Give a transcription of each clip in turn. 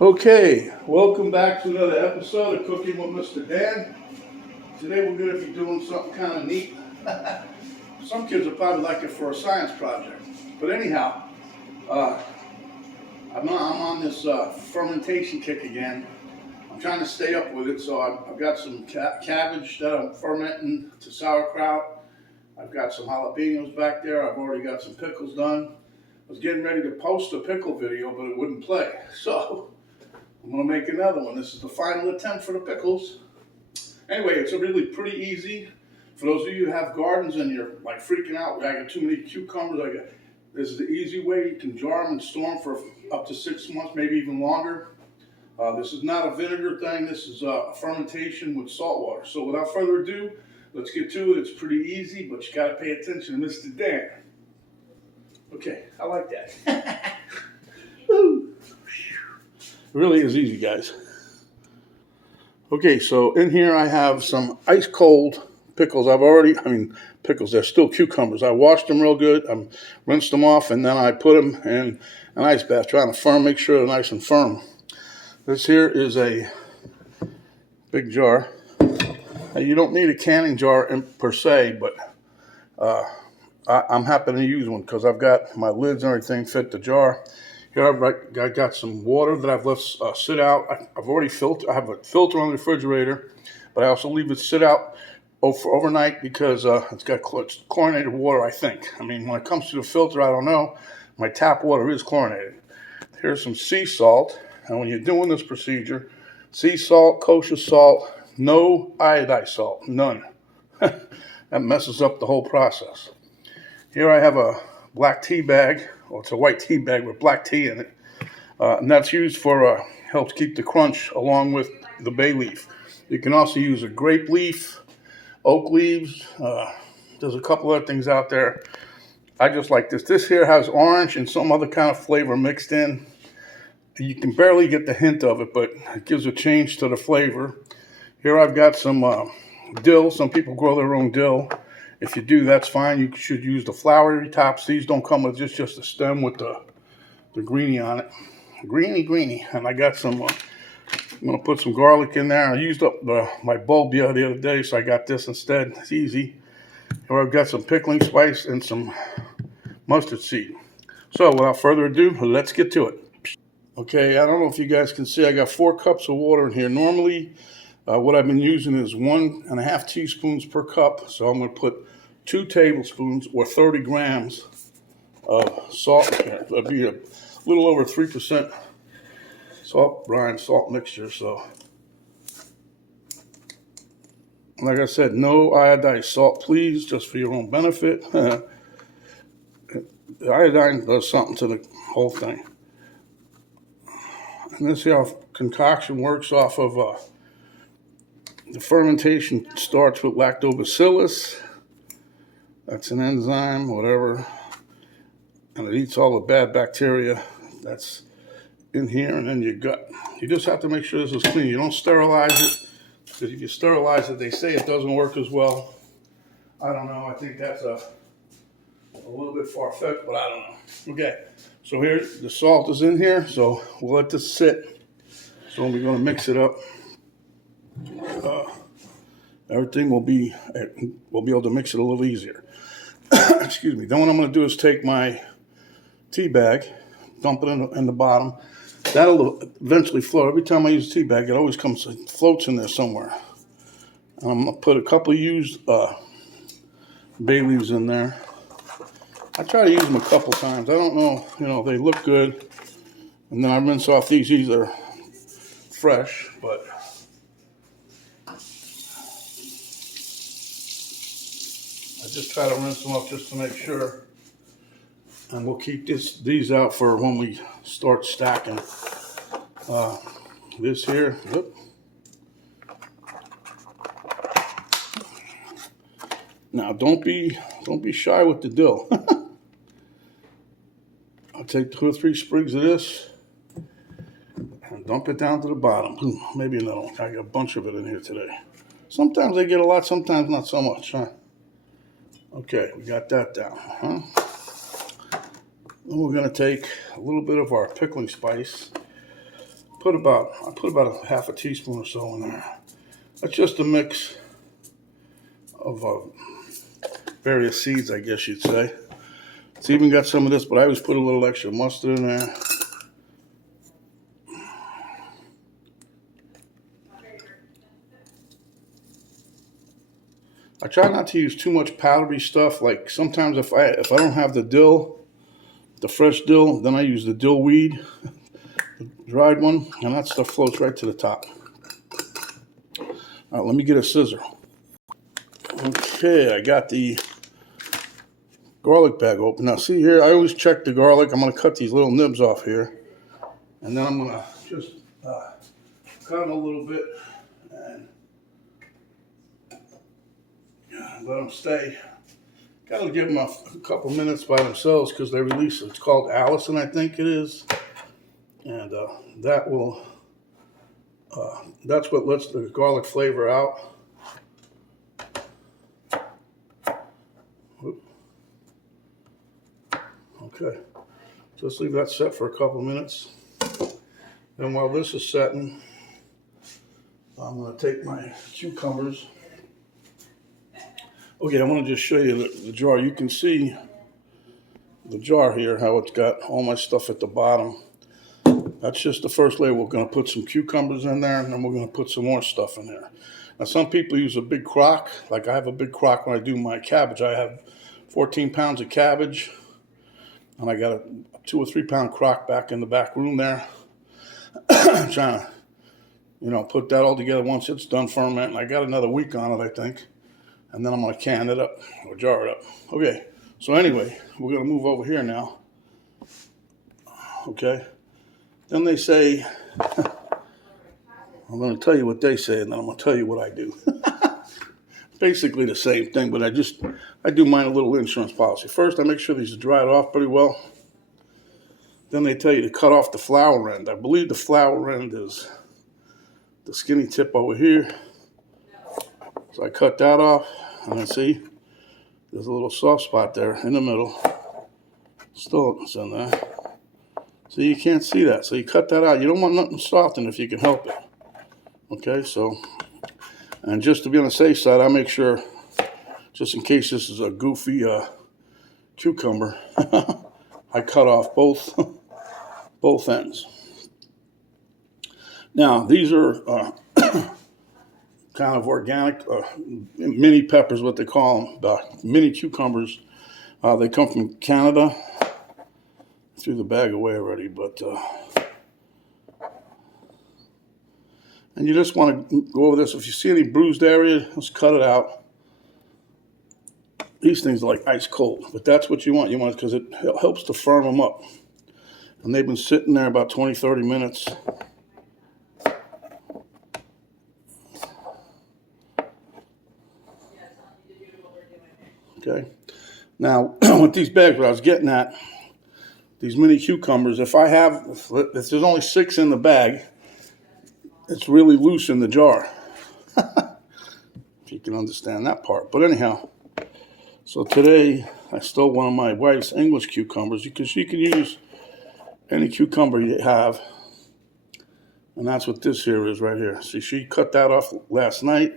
Okay, welcome back to another episode of Cooking with Mr. Dan. Today we're going to be doing something kind of neat. Some kids will probably like it for a science project. But anyhow, I'm on this fermentation kick again. I'm trying to stay up with it, so I've got some cabbage that I'm fermenting to sauerkraut. I've got some jalapenos back there. I've already got some pickles done. I was getting ready to post a pickle video, but it wouldn't play. So I'm going to make another one. This is the final attempt for the pickles. Anyway, it's really pretty easy. For those of you who have gardens and you're like freaking out, I got too many cucumbers, this is the easy way. You can jar them and store them for up to 6 months, maybe even longer. This is not a vinegar thing. This is a fermentation with salt water. So without further ado, let's get to it. It's pretty easy, but you got to pay attention to Mr. Dan. Okay, I like that. Woo. It really is easy, guys. Okay, so in here I have some ice cold pickles. Pickles, they're still cucumbers. I washed them real good. I rinsed them off, and then I put them in an ice bath, trying to make sure they're nice and firm. This here is a big jar. Now, you don't need a canning jar per se, but I'm happy to use one because I've got my lids and everything fit the jar. Here I got some water that I've left sit out. I've already filtered. I have a filter on the refrigerator, but I also leave it sit out for overnight because it's got chlorinated water, I think. I mean, when it comes to the filter, I don't know. My tap water is chlorinated. Here's some sea salt. And when you're doing this procedure, sea salt, kosher salt, no iodized salt, none. That messes up the whole process. Here I have a black tea bag. Well, it's a white tea bag with black tea in it. And that's used for, helps keep the crunch along with the bay leaf. You can also use a grape leaf, oak leaves. There's a couple other things out there. I just like this. This here has orange and some other kind of flavor mixed in. You can barely get the hint of it, but it gives a change to the flavor. Here I've got some dill. Some people grow their own dill. If you do, that's fine. You should use the flowery tops. These don't come with just a stem with the greenie on it. Greeny. And I got some, I'm going to put some garlic in there. I used up my bulb the other day, so I got this instead. It's easy. Here I've got some pickling spice and some mustard seed. So without further ado, let's get to it. Okay, I don't know if you guys can see, I got 4 cups of water in here. Normally, what I've been using is 1.5 teaspoons per cup. So I'm going to put 2 tablespoons or 30 grams of salt in here. That'd be a little over 3% brine salt mixture. So, like I said, no iodized salt, please, just for your own benefit. The iodine does something to the whole thing. And this here concoction works off of the fermentation starts with lactobacillus. That's an enzyme, whatever. And it eats all the bad bacteria that's in here and in your gut. You just have to make sure this is clean. You don't sterilize it, because if you sterilize it, they say it doesn't work as well. I don't know. I think that's a little bit far-fetched, but I don't know. Okay, so here, the salt is in here, so we'll let this sit. So we're going to mix it up. Everything will be, we'll be able to mix it a little easier. Excuse me. Then what I'm going to do is take my tea bag, dump it in the bottom. That'll eventually float. Every time I use a tea bag, it always floats in there somewhere. And I'm going to put a couple of used bay leaves in there. I try to use them a couple times. I don't know, they look good. And then I rinse off these. These are fresh, but I just try to rinse them off just to make sure. And we'll keep these out for when we start stacking. This here, yep. Now don't be shy with the dill. I'll take 2 or 3 sprigs of this and dump it down to the bottom. Maybe a little. I got a bunch of it in here today. Sometimes I get a lot, sometimes not so much, huh? Okay, we got that down, huh? Then we're going to take a little bit of our pickling spice. I put about a half a teaspoon or so in there. That's just a mix of various seeds, I guess you'd say. It's even got some of this, but I always put a little extra mustard in there. I try not to use too much powdery stuff. Like sometimes if I don't have the dill, the fresh dill, then I use the dill weed, the dried one, and that stuff floats right to the top. All right, let me get a scissor. Okay, I got the garlic bag open. Now see here, I always check the garlic. I'm going to cut these little nibs off here. And then I'm going to just cut them a little bit and let them stay. Got to give them a couple minutes by themselves because they release it. It's called Allison, I think it is. And that's what lets the garlic flavor out. Okay, so let's leave that set for a couple minutes. Then while this is setting, I'm going to take my cucumbers. Okay, I want to just show you the jar. You can see the jar here, how it's got all my stuff at the bottom. That's just the first layer. We're going to put some cucumbers in there, and then we're going to put some more stuff in there. Now, some people use a big crock. Like I have a big crock when I do my cabbage. I have 14 pounds of cabbage. And I got a 2 or 3 pound crock back in the back room there. Trying to, put that all together once it's done fermenting. I got another week on it, I think. And then I'm going to can it up or jar it up. Okay, so anyway, we're going to move over here now. Okay. Then they say, I'm going to tell you what they say, and then I'm going to tell you what I do. Basically the same thing, but I do mine a little insurance policy. First, I make sure these are dried off pretty well. Then they tell you to cut off the flower end. I believe the flower end is the skinny tip over here. So I cut that off, and then see, there's a little soft spot there in the middle. Still it's in there. So you can't see that. So you cut that out. You don't want nothing softened if you can help it. Okay, so... And just to be on the safe side, I make sure, just in case this is a goofy cucumber, I cut off both ends. Now, these are kind of organic mini peppers, what they call them, the mini cucumbers. They come from Canada. I threw the bag away already, but... And you just want to go over this. If you see any bruised area, just cut it out. These things are like ice cold, but that's what you want. You want it because it helps to firm them up. And they've been sitting there about 20, 30 minutes. Okay. Now, with these bags, what I was getting at, these mini cucumbers, if there's only 6 in the bag, it's really loose in the jar. If you can understand that part. But anyhow, so today I stole one of my wife's English cucumbers because she can use any cucumber you have. And that's what this here is right here. See, she cut that off last night.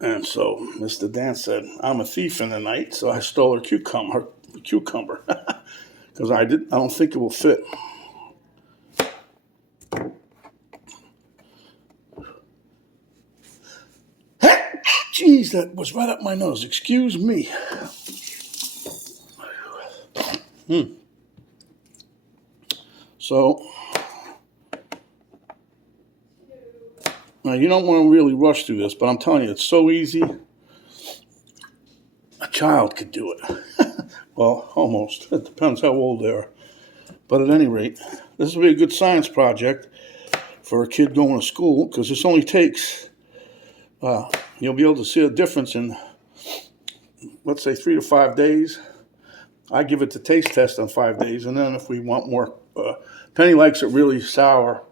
And so Mr. Dan said, I'm a thief in the night, so I stole her cucumber. Because I don't think it will fit. Jeez, that was right up my nose. Excuse me. So, now you don't want to really rush through this, but I'm telling you, it's so easy. A child could do it. Well, almost. It depends how old they are. But at any rate, this will be a good science project for a kid going to school, because this only takes... you'll be able to see a difference in, let's say, 3 to 5 days. I give it the taste test on 5 days, and then if we want more, Penny likes it really sour,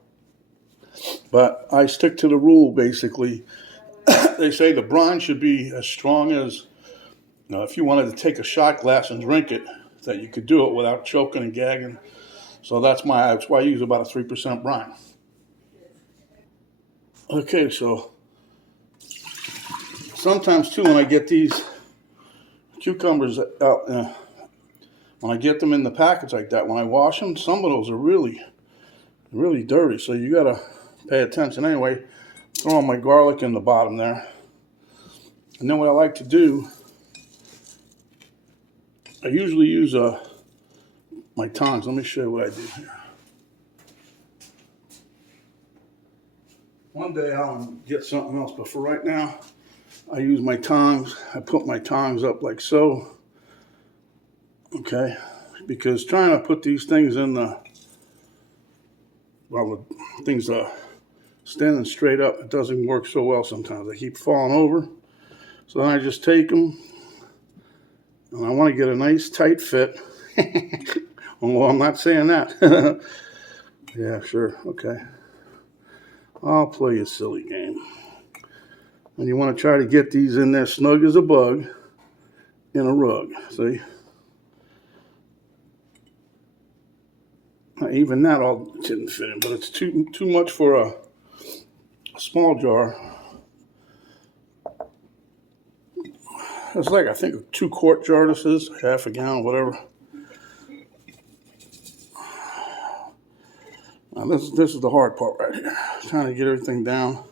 but I stick to the rule, basically. They say the brine should be as strong as, if you wanted to take a shot glass and drink it, that you could do it without choking and gagging. So that's why I use about a 3% brine. Okay, so sometimes too when I get these cucumbers out, when I get them in the package like that, when I wash them, some of those are really dirty. So you gotta pay attention. Anyway, throw on my garlic in the bottom there. And then what I like to do, I usually use my tongs. Let me show you what I do here. One day I'll get something else, but for right now, I use my tongs. I put my tongs up like so, okay? Because trying to put these things in the things standing straight up, it doesn't work so well sometimes. They keep falling over. So then I just take them, and I want to get a nice tight fit. Well, I'm not saying that. Yeah, sure, okay. I'll play a silly game. And you want to try to get these in there snug as a bug in a rug, see? Now, even that all didn't fit in, but it's too much for a small jar. It's like, I think, a 2-quart jar this is, half a gallon, whatever. Now this is the hard part right here, trying to get everything down.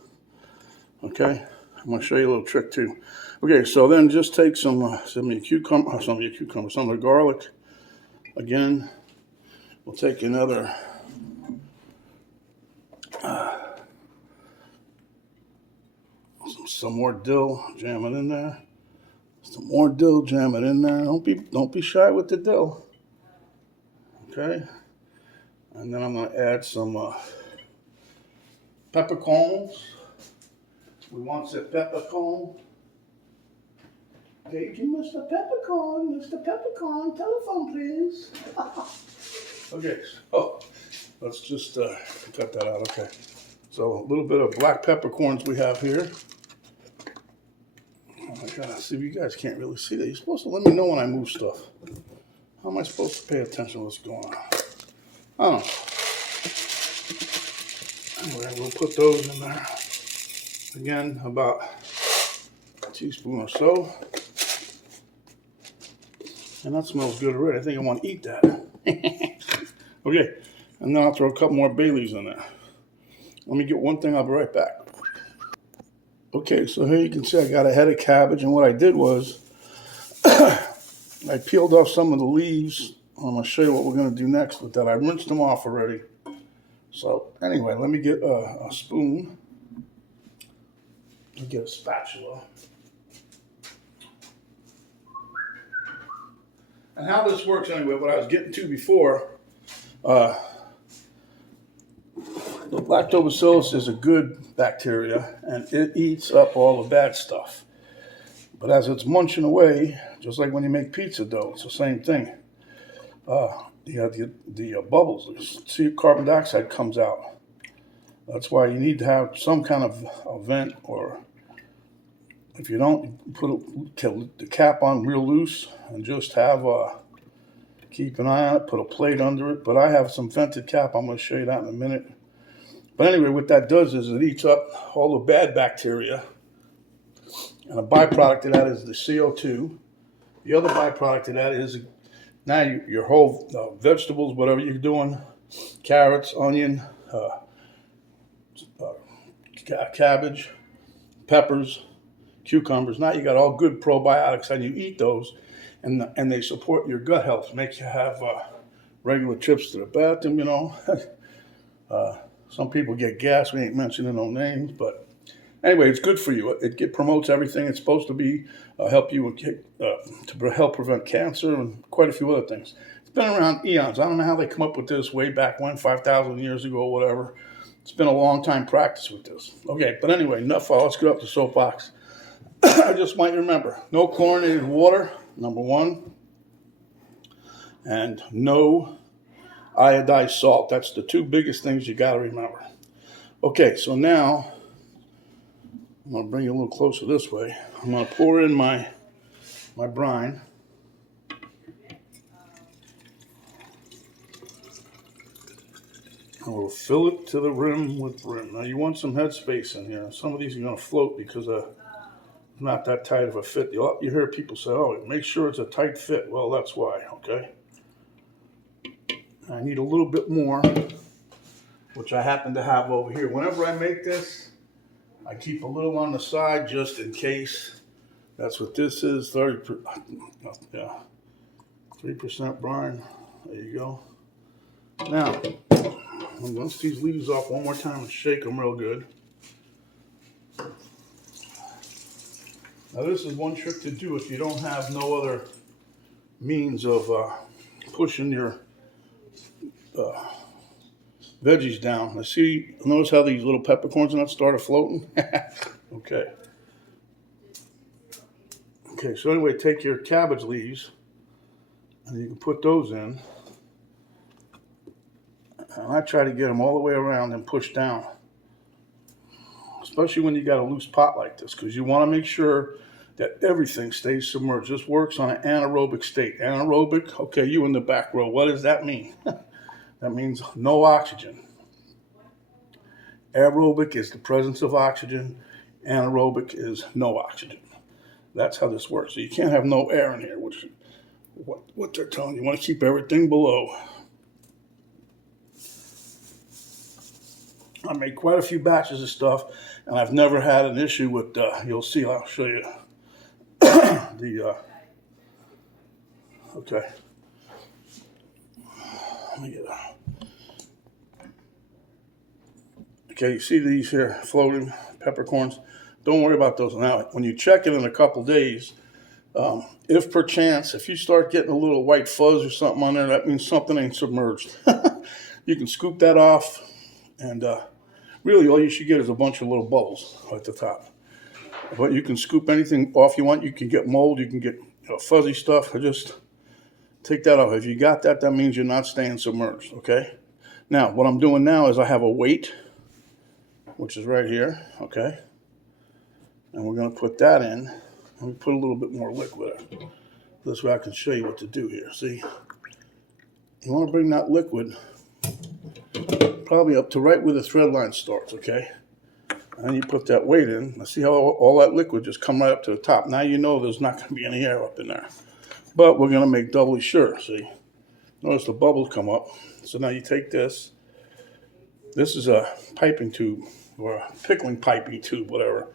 Okay, I'm going to show you a little trick too. Okay, so then just take some of the garlic. Again, we'll take another some more dill, jam it in there. Some more dill, jam it in there. Don't be shy with the dill. Okay, and then I'm going to add some peppercorns. We want some peppercorn. Paging Mr. Peppercorn, Mr. Peppercorn, telephone please. Okay, so let's just cut that out, okay. So a little bit of black peppercorns we have here. Oh my God, see, you guys can't really see that. You're supposed to let me know when I move stuff. How am I supposed to pay attention to what's going on? I don't know. Anyway, we'll put those in there. Again, about a teaspoon or so. And that smells good already. I think I want to eat that. Okay, and then I'll throw a couple more bay leaves in there. Let me get one thing, I'll be right back. Okay, so here you can see I got a head of cabbage, and what I did was I peeled off some of the leaves. I'm going to show you what we're going to do next with that. I rinsed them off already. So anyway, let me get a spoon. Let me get a spatula. And how this works anyway, what I was getting to before, the lactobacillus is a good bacteria, and it eats up all the bad stuff. But as it's munching away, just like when you make pizza dough, it's the same thing. The bubbles, see, carbon dioxide comes out. That's why you need to have some kind of a vent, or if you don't, put the cap on real loose and just have keep an eye on it, put a plate under it. But I have some vented cap. I'm going to show you that in a minute. But anyway, what that does is it eats up all the bad bacteria. And a byproduct of that is the CO2. The other byproduct of that is now your whole vegetables, whatever you're doing, carrots, onion, cabbage, peppers, cucumbers. Now you got all good probiotics, and you eat those, and they support your gut health, make you have regular trips to the bathroom, you know. Some people get gas. We ain't mentioning no names, but anyway, it's good for you. It promotes everything. It's supposed to be help you to help prevent cancer and quite a few other things. It's been around eons. I don't know how they come up with this way back when, 5,000 years ago, whatever. It's been a long time practice with this. Okay, but anyway, enough. Let's get up the soapbox. I just might remember, no chlorinated water, number one, and no iodized salt. That's the two biggest things you got to remember. Okay, so now I'm going to bring you a little closer this way. I'm going to pour in my brine. we'll fill it to the rim with brim. Now you want some headspace in here. Some of these are going to float because not that tight of a fit. You hear people say, oh, make sure it's a tight fit. Well, that's why, okay? I need a little bit more, which I happen to have over here. Whenever I make this, I keep a little on the side just in case. That's what this is, 30%, yeah, 3% brine. There you go. Now, I'm going to rinse these leaves off one more time and shake them real good. Now this is one trick to do if you don't have no other means of pushing your veggies down. Notice how these little peppercorns nuts started floating? Okay. Okay, so anyway, take your cabbage leaves and you can put those in. And I try to get them all the way around and push down. Especially when you got a loose pot like this, because you want to make sure that everything stays submerged. This works on an anaerobic state. Anaerobic, okay, you in the back row. What does that mean? That means no oxygen. Aerobic is the presence of oxygen. Anaerobic is no oxygen. That's how this works. So you can't have no air in here, which is what they're telling you. You want to keep everything below. I made quite a few batches of stuff, and I've never had an issue with, you'll see, I'll show you okay. Let me get okay, you see these here floating peppercorns? Don't worry about those. Now, when you check it in a couple days, if perchance, if you start getting a little white fuzz or something on there, that means something ain't submerged. You can scoop that off, and really all you should get is a bunch of little bubbles at the top. But you can scoop anything off you want. You can get mold, you can get fuzzy stuff. Just take that off. If you got that, that means you're not staying submerged, okay? Now, what I'm doing now is I have a weight, which is right here, okay? And we're going to put that in. Let me put a little bit more liquid in. This way I can show you what to do here. See, you want to bring that liquid probably up to right where the thread line starts, okay? And then you put that weight in. Now see how all that liquid just come right up to the top. Now you know there's not going to be any air up in there. But we're going to make doubly sure, see? Notice the bubbles come up. So now you take this. This is a piping tube, or a pickling piping tube, whatever.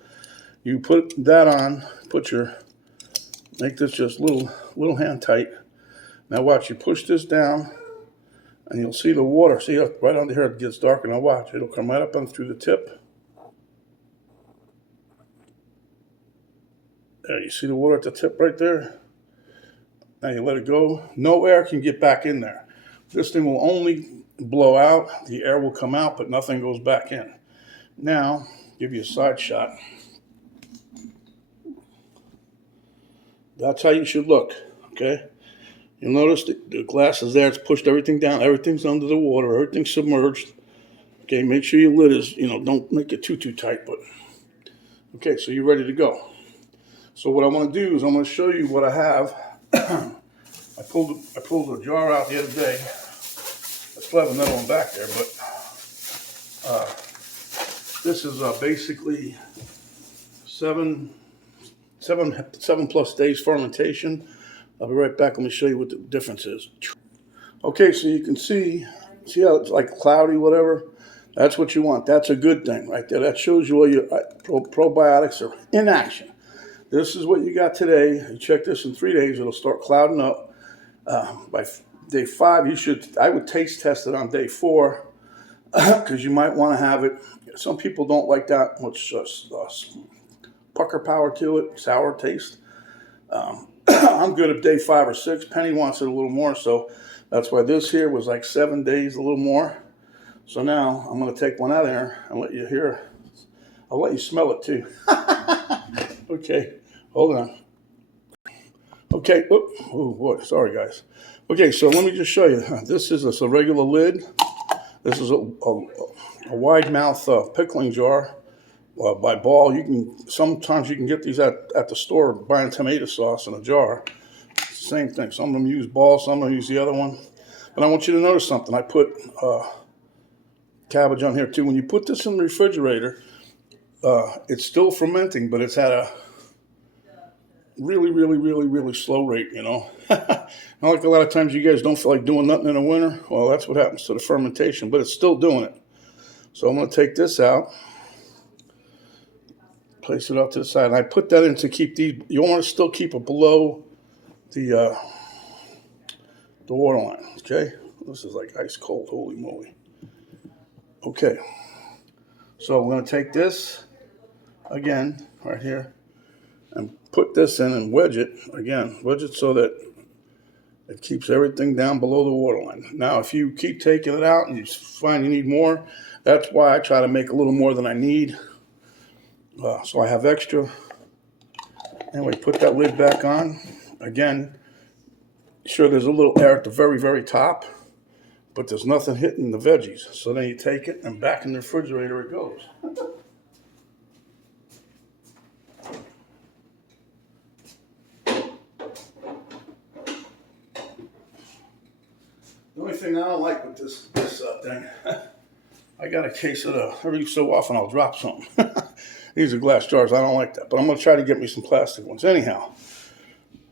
You put that on, make this just little hand tight. Now watch, you push this down, and you'll see the water. See, right under here it gets darker. Now watch, it'll come right up and through the tip. There, you see the water at the tip right there? Now you let it go. No air can get back in there. This thing will only blow out. The air will come out, but nothing goes back in. Now, give you a side shot. That's how you should look, okay? You'll notice the glass is there. It's pushed everything down. Everything's under the water. Everything's submerged. Okay, make sure your lid is, don't make it too tight. But okay, so you're ready to go. So what I want to do is I'm going to show you what I have. I pulled a jar out the other day. I still have another one back there, but this is basically seven plus days fermentation. I'll be right back. Let me show you what the difference is. Okay, so you can see how it's like cloudy, whatever. That's what you want. That's a good thing right there. That shows you all your probiotics are in action. This is what you got today. You check this in 3 days, it'll start clouding up. By day 5, I would taste test it on day 4 because you might want to have it. Some people don't like that much pucker power to it, sour taste. I'm good at day 5 or 6. Penny wants it a little more, so that's why this here was like 7 days, a little more. So now I'm going to take one out of there and let you hear. I'll let you smell it too. Okay, hold on. Okay, oh boy, sorry guys. Okay, so let me just show you. This is a regular lid. This is a wide mouth pickling jar by Ball. Sometimes you can get these at the store buying tomato sauce in a jar. It's the same thing. Some of them use Ball, some of them use the other one. But I want you to notice something. I put cabbage on here too. When you put this in the refrigerator, it's still fermenting, but it's at a really, really, really, really slow rate, you know. Not like a lot of times you guys don't feel like doing nothing in the winter. Well, that's what happens to the fermentation, but it's still doing it. So I'm going to take this out, place it off to the side, and I put that in to keep these. You want to still keep it below the water line, okay? This is like ice cold, holy moly. Okay, so we're going to take this again right here and put this in and wedge it so that it keeps everything down below the water line. Now, if you keep taking it out and you find you need more, that's why I try to make a little more than I need, so I have extra. Anyway, put that lid back on. Again, sure there's a little air at the very, very top, but there's nothing hitting the veggies. So then you take it and back in the refrigerator it goes. The only thing I don't like with this thing, I got a case of every so often I'll drop something. These are glass jars. I don't like that, but I'm going to try to get me some plastic ones. Anyhow,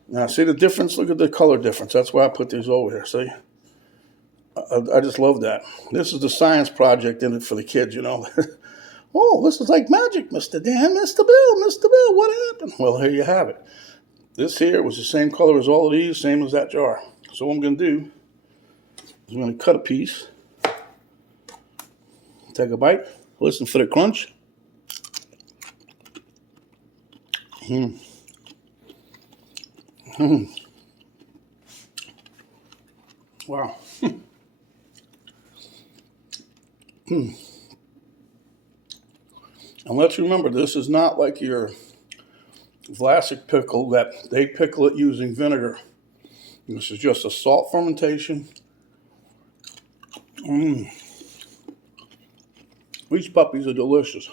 now see the difference? Look at the color difference. That's why I put these over here. See? I just love that. This is the science project in it for the kids, you know. Oh, this is like magic, Mr. Dan, Mr. Bill, what happened? Well, here you have it. This here was the same color as all of these, same as that jar. So what I'm going to do is I'm going to cut a piece, take a bite, listen for the crunch. Wow. And let's remember, this is not like your Vlasic pickle that they pickle it using vinegar. This is just a salt fermentation. These puppies are delicious.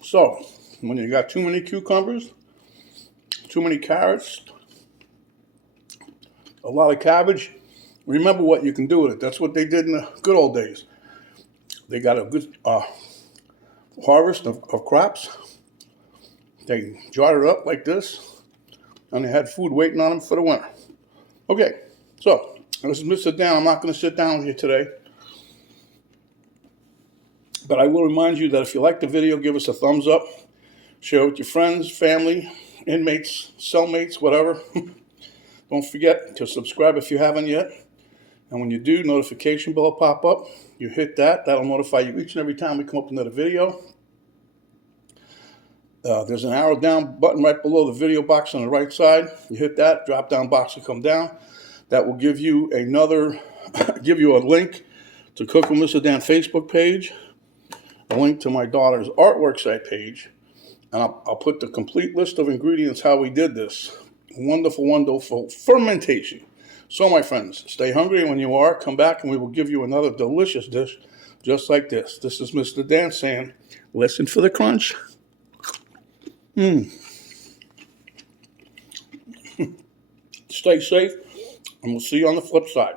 So, when you got too many cucumbers, too many carrots, a lot of cabbage, remember what you can do with it. That's what they did in the good old days. They got a good harvest of crops. They jarred it up like this, and they had food waiting on them for the winter. Okay, so this is Mr. Dan. I'm not going to sit down with you today, but I will remind you that if you like the video, give us a thumbs up. Share it with your friends, family, inmates, cellmates, whatever. Don't forget to subscribe if you haven't yet. And when you do, notification bell will pop up. You hit that. That'll notify you each and every time we come up with another video. There's an arrow down button right below the video box on the right side. You hit that, drop down box will come down. That will give you a link to Cook with Mr. Dan Facebook page, a link to my daughter's artwork site page, and I'll put the complete list of ingredients how we did this. Wonderful, wonderful fermentation. So, my friends, stay hungry, and when you are, come back and we will give you another delicious dish just like this. This is Mr. Dan saying, listen for the crunch. Stay safe, and we'll see you on the flip side.